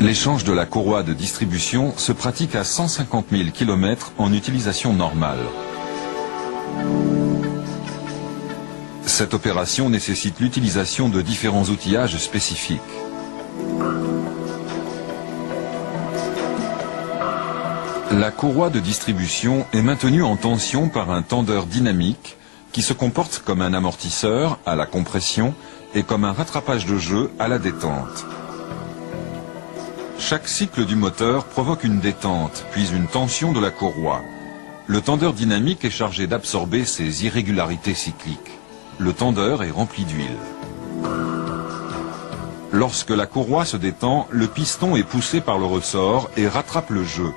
L'échange de la courroie de distribution se pratique à 150 000 km en utilisation normale. Cette opération nécessite l'utilisation de différents outillages spécifiques. La courroie de distribution est maintenue en tension par un tendeur dynamique qui se comporte comme un amortisseur à la compression et comme un rattrapage de jeu à la détente. Chaque cycle du moteur provoque une détente, puis une tension de la courroie. Le tendeur dynamique est chargé d'absorber ces irrégularités cycliques. Le tendeur est rempli d'huile. Lorsque la courroie se détend, le piston est poussé par le ressort et rattrape le jeu.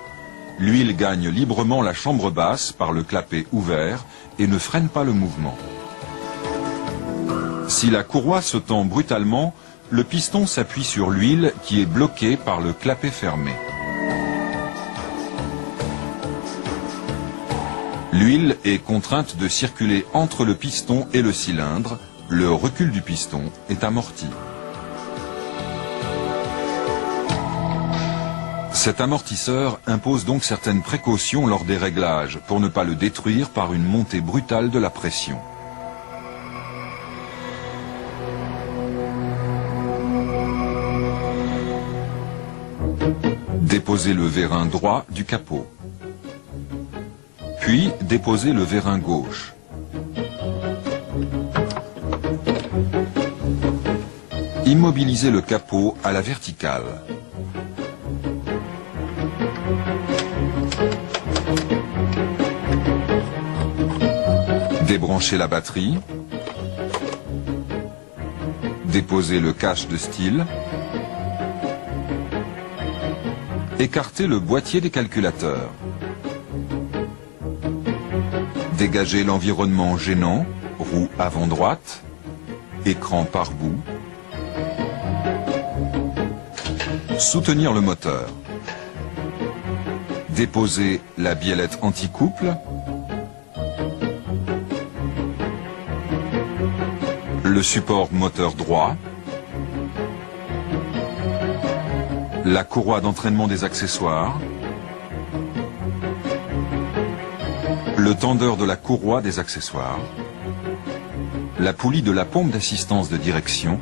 L'huile gagne librement la chambre basse par le clapet ouvert et ne freine pas le mouvement. Si la courroie se tend brutalement, le piston s'appuie sur l'huile qui est bloquée par le clapet fermé. L'huile est contrainte de circuler entre le piston et le cylindre. Le recul du piston est amorti. Cet amortisseur impose donc certaines précautions lors des réglages pour ne pas le détruire par une montée brutale de la pression. Déposez le vérin droit du capot. Puis déposez le vérin gauche. Immobilisez le capot à la verticale. Débranchez la batterie. Déposez le cache de style. Écartez le boîtier des calculateurs. Dégagez l'environnement gênant, roue avant droite, écran par bout. Soutenir le moteur. Déposez la biellette anti-couple. Le support moteur droit. La courroie d'entraînement des accessoires. Le tendeur de la courroie des accessoires. La poulie de la pompe d'assistance de direction.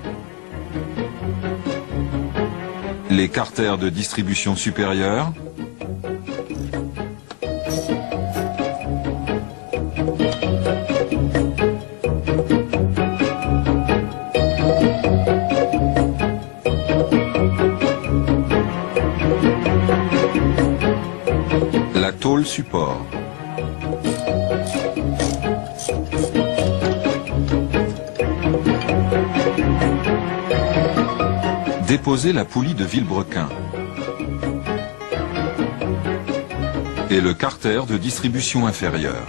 Les carters de distribution supérieure. La tôle support. Déposez la poulie de vilebrequin et le carter de distribution inférieure.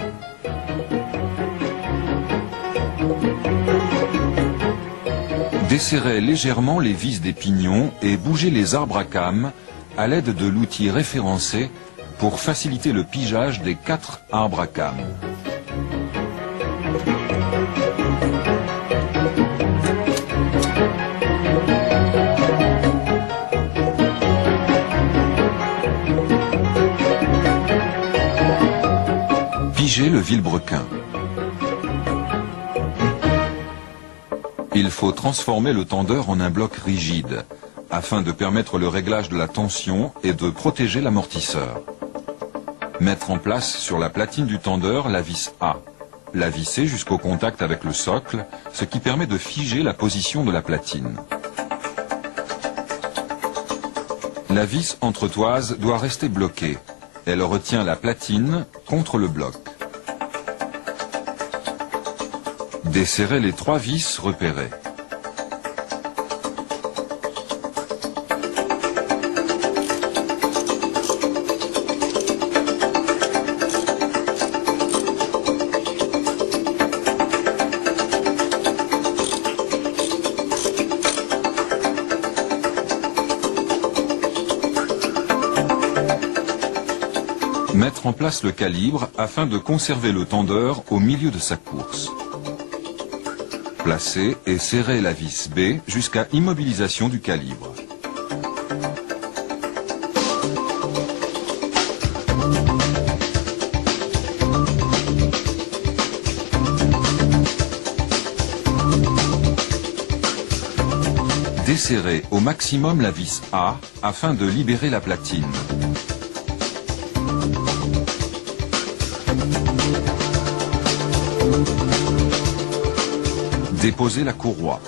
Desserrez légèrement les vis des pignons et bougez les arbres à cames à l'aide de l'outil référencé pour faciliter le pigeage des 4 arbres à cames. Pigez le vilebrequin. Il faut transformer le tendeur en un bloc rigide afin de permettre le réglage de la tension et de protéger l'amortisseur. Mettre en place sur la platine du tendeur la vis A. La visser jusqu'au contact avec le socle, ce qui permet de figer la position de la platine. La vis entretoise doit rester bloquée. Elle retient la platine contre le bloc. Desserrez les 3 vis repérées. Mettre en place le calibre afin de conserver le tendeur au milieu de sa course. Placez et serrez la vis B jusqu'à immobilisation du calibre. Desserrez au maximum la vis A afin de libérer la platine. Déposez la courroie.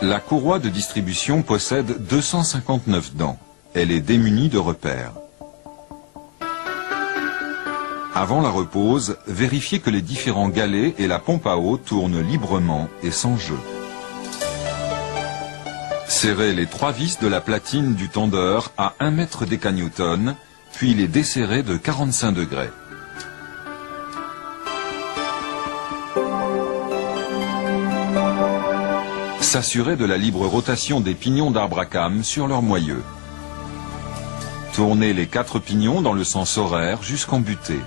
La courroie de distribution possède 259 dents. Elle est démunie de repères. Avant la repose, vérifiez que les différents galets et la pompe à eau tournent librement et sans jeu. Serrez les 3 vis de la platine du tendeur à 1 mètre décanewton, puis les desserrez de 45 degrés. S'assurer de la libre rotation des pignons d'arbre à cames sur leur moyeu. Tournez les 4 pignons dans le sens horaire jusqu'en butée.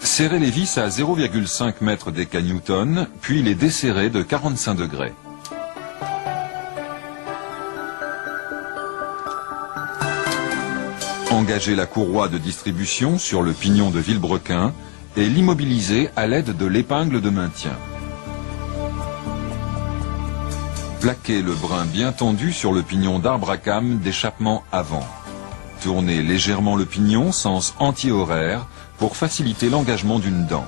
Serrez les vis à 0,5 m décanewton, puis les desserrez de 45 degrés. Engagez la courroie de distribution sur le pignon de vilebrequin et l'immobilisez à l'aide de l'épingle de maintien. Plaquez le brin bien tendu sur le pignon d'arbre à cames d'échappement avant. Tournez légèrement le pignon sens anti-horaire pour faciliter l'engagement d'une dent.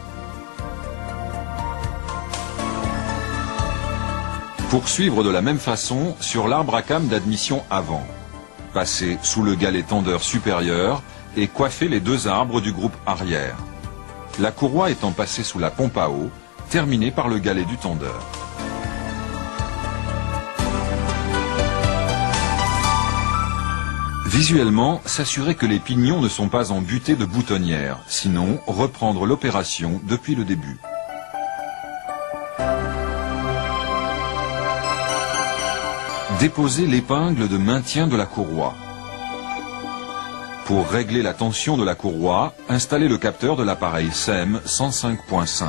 Poursuivre de la même façon sur l'arbre à cames d'admission avant. Passez sous le galet tendeur supérieur et coiffez les 2 arbres du groupe arrière. La courroie étant passée sous la pompe à eau, terminez par le galet du tendeur. Visuellement, s'assurer que les pignons ne sont pas en butée de boutonnière, sinon reprendre l'opération depuis le début. Déposez l'épingle de maintien de la courroie. Pour régler la tension de la courroie, installez le capteur de l'appareil SEM 105.5.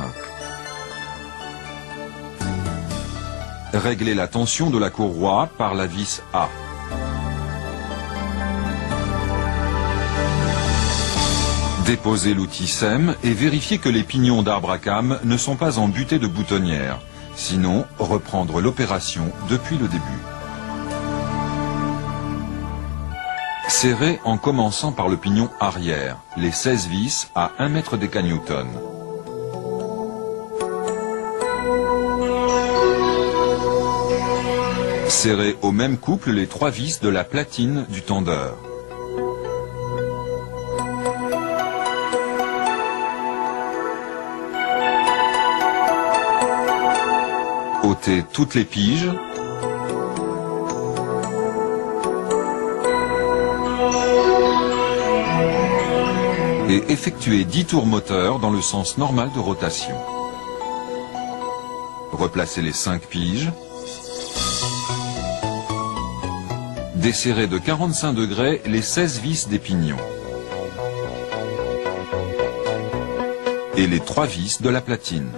Réglez la tension de la courroie par la vis A. Déposez l'outil SEM et vérifiez que les pignons d'arbre à cames ne sont pas en butée de boutonnière. Sinon, reprendre l'opération depuis le début. Serrez en commençant par le pignon arrière, les 16 vis à 1 mètre décanewton. Serrez au même couple les 3 vis de la platine du tendeur. Ôtez toutes les piges. Et effectuez 10 tours moteurs dans le sens normal de rotation. Replacez les 5 piges. Desserrez de 45 degrés les 16 vis des pignons. Et les 3 vis de la platine.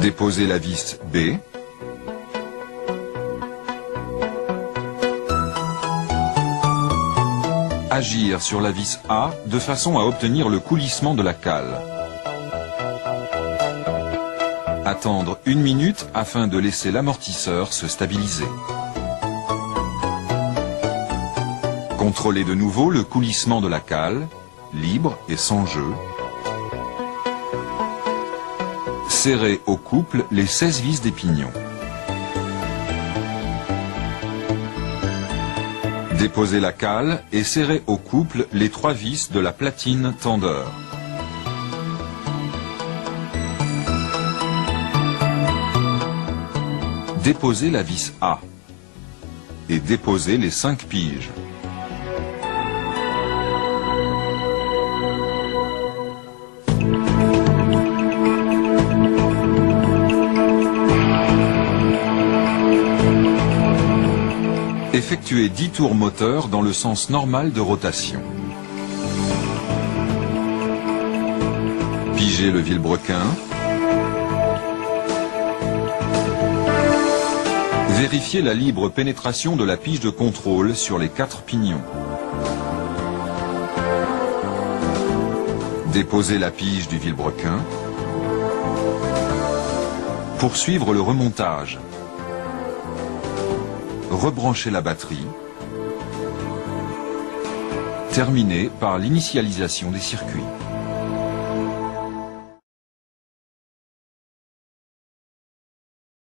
Déposez la vis B. Agir sur la vis A de façon à obtenir le coulissement de la cale. Attendre 1 minute afin de laisser l'amortisseur se stabiliser. Contrôlez de nouveau le coulissement de la cale, libre et sans jeu. Serrez au couple les 16 vis des pignons. Déposez la cale et serrez au couple les 3 vis de la platine tendeur. Déposez la vis A et déposez les 5 piges. Effectuer 10 tours moteurs dans le sens normal de rotation. Piger le vilebrequin. Vérifier la libre pénétration de la pige de contrôle sur les 4 pignons. Déposer la pige du vilebrequin. Poursuivre le remontage. Rebrancher la batterie. Terminer par l'initialisation des circuits.